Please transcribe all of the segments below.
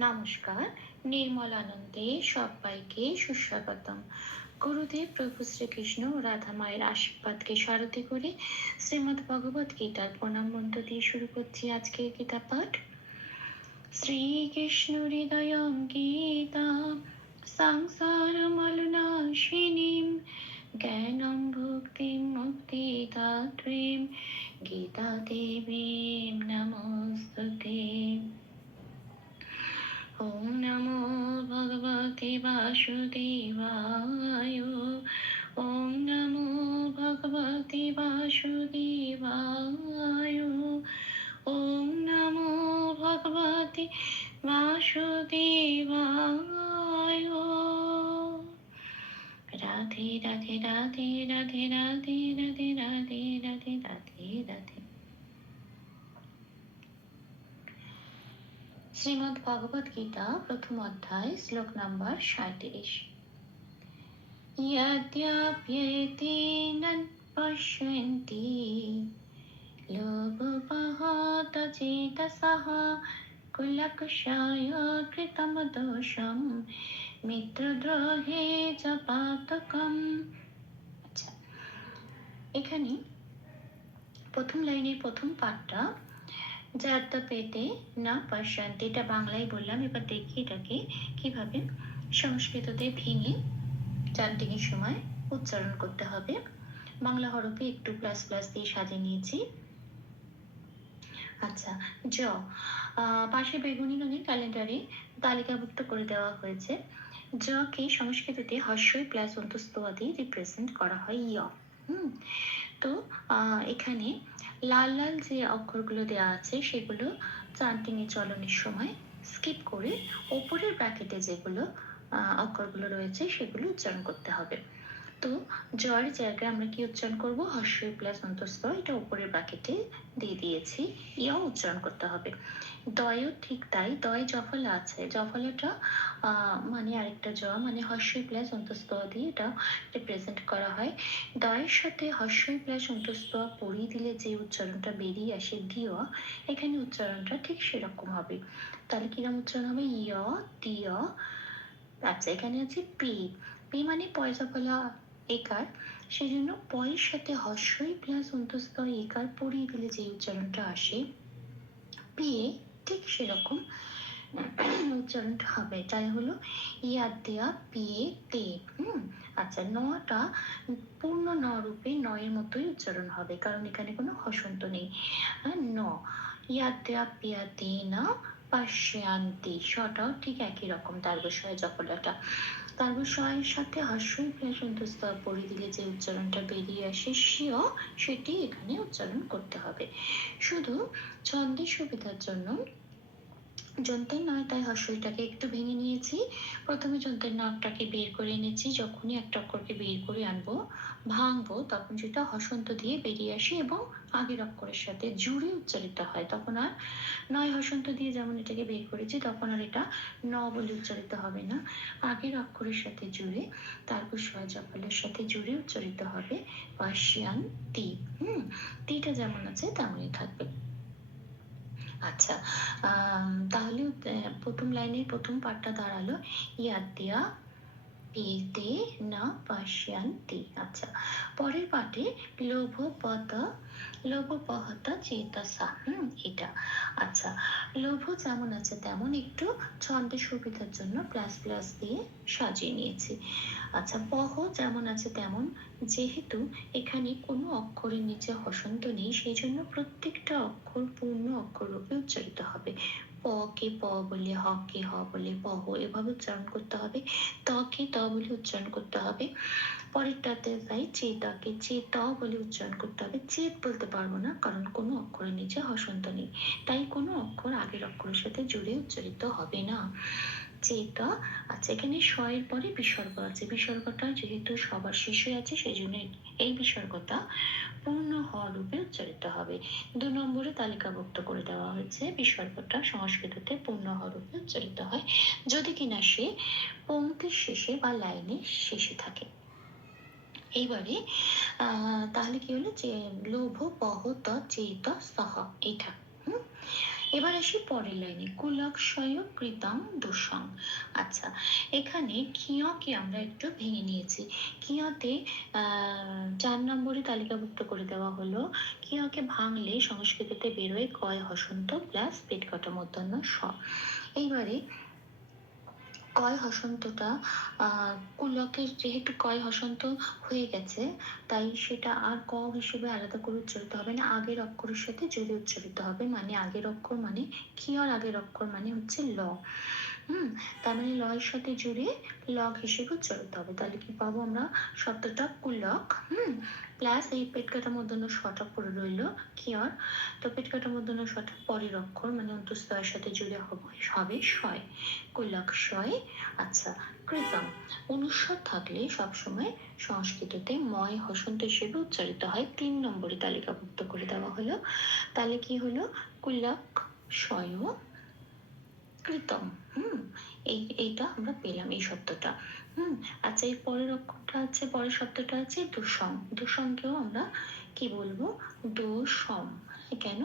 নমস্কার, নির্মল আনন্দে সবাইকে সুস্বাগতম। গুরুদেব প্রভু শ্রীকৃষ্ণ রাধা মায়ের আশীর্বাদকে সারথি করে শ্রীমদ্ ভগবত গীতার প্রণাম মন্ত্র দিয়ে শুরু করছি আজকে গীতা পাঠ। শ্রীকৃষ্ণ হৃদয় গীতা সংসার মলনাশিনীম জ্ঞানম ভক্তিম মুক্তিদাত্রীম, গীতা দেবীম নমস্তুতে। ॐ नमो भगवते वासुदेवाय ॐ नमो भगवते वासुदेवाय ॐ नमो भगवते वासुदेवाय राधे राधे राधे राधे राधे राधे राधे শ্রীমদ ভগবদ গীতা, প্রথম অধ্যায়, শ্লোক নম্বর সাঁত্রিশ ইয়াদ্যাপ্যেতেনন পশ্যন্তি লোভবহত চেতসহ কুলকুশায় কৃতম দোষম মিত্রদ্রোহে চ পাতকম আচ্ছা, এখানে প্রথম লাইনের প্রথম পাঠটা যাত্রা পেতে না পাশান্তি এটা বাংলায় বললাম, এবার দেখি এটাকে কীভাবে সংস্কৃততে ভেঙে চান্টিংয়ের সময় উচ্চারণ করতে হবে। বাংলা হরফে একটু প্লাস প্লাস দিয়ে সাজিয়ে নিয়েছি। আচ্ছা জ পাশে বেগুনি রঙের ক্যালেন্ডারে তালিকাভুক্ত করে দেওয়া হয়েছে। জকে সংস্কৃততে হর্ষই প্লাস অন্তস্তোয়াদি রিপ্রেজেন্ট করা হয় ইয় হুম, তো এখানে লাল লাল যে অক্ষরগুলো দেওয়া আছে, সেগুলো চান্টিংয়ে চলনের সময় স্কিপ করে ওপরের ব্র্যাকেটে যেগুলো অক্ষরগুলো রয়েছে, সেগুলো উচ্চারণ করতে হবে। তো জয়ের জায়গায় আমরা কি উচ্চারণ করব? হর্ষই প্লাস অন্তস্থ এটা উপরের ব্র্যাকেটে দিয়ে দিয়েছি। ইয়া উচ্চারণ করতে হবে। দয়ও ঠিক তাই, দয় জফলা আছে। জফলাটা মানে আরেকটা জ মানে হর্ষই প্লাস অন্তস্থ দিয়ে এটা রিপ্রেজেন্ট করা হয়। দয়ের সাথে হর্ষই প্লাস অন্তস্থ পড়িয়ে দিলে যে উচ্চারণটা বেরিয়ে আসে দিয় এখানে উচ্চারণটা ঠিক সেরকম হবে। তাহলে কিরম উচ্চারণ হবে? ইয় তিয় আচ্ছা এখানে আছে পি। পি মানে পয়সা ফলা একার। সেই জন্য পয়ের সাথে হর্ষই প্লাস অন্তস্থ একার পড়িয়ে দিলে যে উচ্চারণটা আসে পিয়ে ঠিক সেরকম উচ্চারণটা হবে। তাই হলো ইয়াদ দেয়া পিয়ে তে, হুম? আচ্ছা নটা পূর্ণ ন রূপে নয়ের মতোই উচ্চারণ হবে, কারণ এখানে কোনো হসন্ত নেই। ন, ইয়াদ দেয়া পিয়া তে না পাশ্যান্তি সটাও ঠিক একই রকম, তার বিষয়ে জফলাটা তার বিষয়ের সাথে স্তর পড়ে দিলে যে উচ্চারণটা বেরিয়ে আসে, সেও সেটি এখানে উচ্চারণ করতে হবে। শুধু ছন্দের সুবিধার জন্য যন্ত্রের নয় তাই হর্ষইটাকে একটু ভেঙে নিয়েছি। প্রথমে যন্ত্রের নাকটাকে বের করে এনেছি, যখনই একটা অক্ষরকে বের করে আনব, ভাঙবো, তখন সেটা হসন্ত দিয়ে বেরিয়ে আসে এবং আগের অক্ষরের সাথে জুড়ে উচ্চারিত হয়। তখন আর নয় হসন্ত দিয়ে যেমন এটাকে বের করেছি, তখন আর এটা ন বলে উচ্চারিত হবে না। আগের অক্ষরের সাথে জুড়ে, তারপর সহজাফলের সাথে জুড়ে উচ্চারিত হবে পার্সিয়ান তি। হুম, তিটা যেমন আছে তেমনই থাকবে। আচ্ছা তাহলে প্রথম লাইনের প্রথম পার্টটা দাঁড়াল। ইয়াদ্দিয়া পেতে না পাশ্যান্তি। আচ্ছা পরের পাটে লোভ পদ লোভ পহতা চেতসা, হুম, এটা। আচ্ছা লোভ যেমন আছে তেমন একটু ছন্দের সুবিধার জন্য প্লাস প্লাস দিয়ে সাজিয়ে নিয়েছি। আচ্ছা পহ যেমন আছে তেমন, যেহেতু এখানে কোনো অক্ষরের নিচে হসন্ত নেই, সেই জন্য প্রত্যেকটা অক্ষর পূর্ণ অক্ষর রূপে উচ্চারিত হবে প কে প বলে হ, কে হ বলে পহ এভাবে উচ্চারণ করতে হবে। ত, কে ত বলে উচ্চারণ করতে হবে। পরেরটাতে যাই, চে, ত, কে চে, ত বলে উচ্চারণ করতে হবে। চেত বলতে পারব না, কারণ কোনো অক্ষরের নিচে হসন্ত নেই। তাই কোনো অক্ষর আগের অক্ষরের সাথে জুড়ে উচ্চারিত হবে না। চেতা আচ্ছা এখানে শয়ের পরে বিসর্গ আছে। বিসর্গটা যেহেতু সবার শেষে আছে সেই জন্য এই বিসর্গটা পূর্ণ হ রূপে উচ্চারিত হবে। দু নম্বরে তালিকাভুক্ত করে দেওয়া হয়েছে, বিসর্গটা সংস্কৃততে পূর্ণ হ রূপে উচ্চারিত হয়, যদি কিনা সে পঙ্ক্তির শেষে বা লাইনের শেষে থাকে। এইবারে তাহলে কি হলো যে, লোভ পহ ত চেত সহ এটা হুম? এবার আসি পরের লাইনে। কুলক্ষয় কৃতং দোষং আচ্ছা এখানে কিয়কে আমরা একটু ভেঙে নিয়েছি। কিয়তে চার নম্বরে তালিকাভুক্ত করে দেওয়া হলো। কিয়কে ভাঙলে সংস্কৃতিতে বেরোয় কয় হসন্ত প্লাস পেট কাটা মধ্যাহ্ন স। এইবারে কয় হসন্তটা? কুলকের যেহেতু কয় হসন্ত হয়ে গেছে, তাই সেটা আর ক হিসেবে আলাদা করে উচ্চারিত হবে না। আগের অক্ষরের সাথে জুড়ে উচ্চারিত হবে মানে আগের অক্ষর মানে কি আর আগের অক্ষর মানে হচ্ছে ল। হুম তার মানে লয়ের সাথে জুড়ে লক হিসেবে উচ্চারিত হবে। তাহলে কি পাবো আমরা? শব্দটা কুলক হুম প্লাস এই পেট কাটা মধ্যন্য শটা পড়ে রইল, কি আর তো পেট কাটা মধ্যন্য শটা পরের অক্ষর মানে অন্তস্তয়ের সাথে জুড়ে হবে শয় কুলক শয় আচ্ছা কৃতম। অনুস্বর থাকলে সবসময় সংস্কৃততে ময় হসন্ত হিসেবে উচ্চারিত হয়। তিন নম্বরে তালিকাভুক্ত করে দেওয়া হলো। তাহলে কি হলো? কুলক শয় কৃতম। হুম, এই, এইটা আমরা পেলাম এই শব্দটা। হুম আচ্ছা এর পরের অক্ষরটা আছে, পরের শব্দটা আছে দোষম দোষমকেও আমরা কি বলব? দোষম কেন?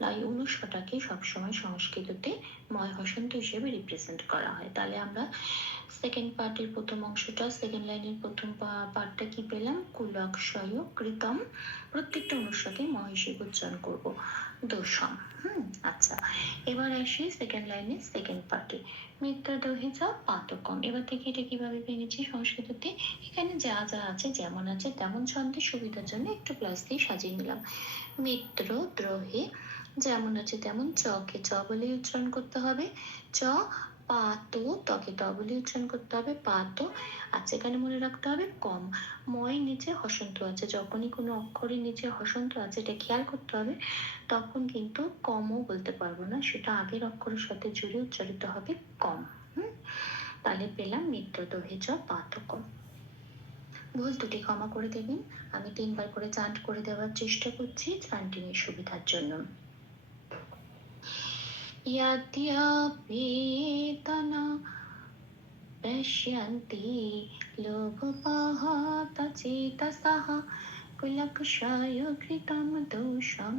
না এই অনুস্বরটাকে সবসময় সংস্কৃততে ময় হসন্ত হিসেবে রিপ্রেজেন্ট করা হয়। তাহলে আমরা সেকেন্ড পার্টের প্রথম অংশটা সেকেন্ড লাইনের প্রথম পার্টটা কি পেলাম? কুলক্ষয় কৃতম। প্রত্যেকটা অনুস্বরকে ময় হিসেবে উচ্চারণ করব। হুম আচ্ছা। এবার আসি সেকেন্ড লাইনে সেকেন্ড পার্টে মিত্র দহিজা পাতকম। এবার থেকে এটা কীভাবে ভেঙেছি সংস্কৃততে? এখানে যা যা আছে, যেমন আছে, তেমন ছন্দের সুবিধার জন্য একটু প্লাস দিয়ে সাজিয়ে নিলাম। মিত্র দ্রোহে যেমন আছে, তেমন চকে চ বলে উচ্চারণ করতে হবে। চ পাত তকে ত বলে উচ্চারণ করতে হবে, পাত। আচ্ছা এখানে মনে রাখতে হবে কম। ময় নিচে হসন্ত আছে, যখনই কোনো অক্ষরের নিচে হসন্ত আছে, এটা খেয়াল করতে হবে, তখন কিন্তু কমও বলতে পারব না, সেটা আগের অক্ষরের সাথে জুড়ে উচ্চারিত হবে কম, হুম? তাহলে পেলাম মিত্র দোহেজ পাতকম ভুল দুটি ক্ষমা করে দেবেন, আমি তিনবার করে চান্ট করে দেওয়ার চেষ্টা করছি চান্টিং এর সুবিধার জন্য। यद्यपेतना पश्यन्ति लोभपाहतचेतसः कुलक्षय कृतं दोषं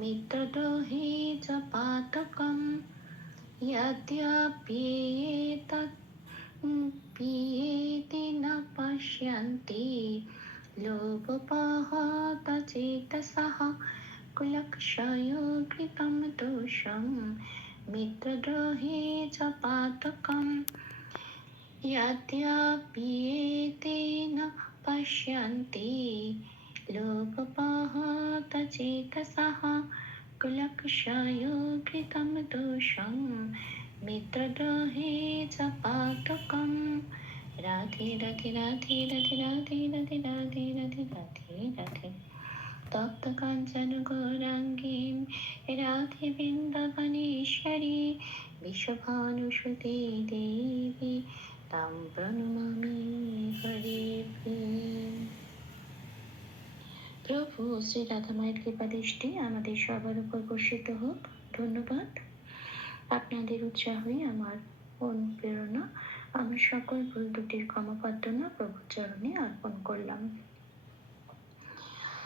मित्रद्रोहे च पातकम् यद्यप्येतत् पश्यन्ति लोकपाहातचेतसः कुलक्षयो कृतं दोषं मित्रद्रोहे च पातकं राधे रति राधे रति तप्तकाञ्चनगौराङ्गीं राधे बिन्दवनेश्वरी देवी तां प्रणुम শ্রী রাধা মায়ের কৃপা দৃষ্টি আমাদের সবার উপর বর্ষিত হোক। ধন্যবাদ। আপনাদের উৎসাহই আমার অনুপ্রেরণা। আমি সকল ভুল দুটির ক্ষমাপ্রার্থনা প্রভু চরণে অর্পণ করলাম।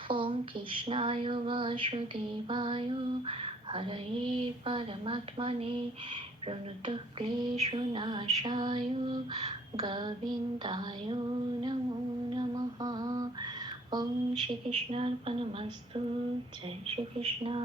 ওম কৃষ্ণায় বাসুদেবায় হরে পরমাত্মনে প্রণত ক্লেশু গোবিন্দায় নমো নমঃ। ओम श्री कृष्णार्पणमस्तु जय श्री कृष्णा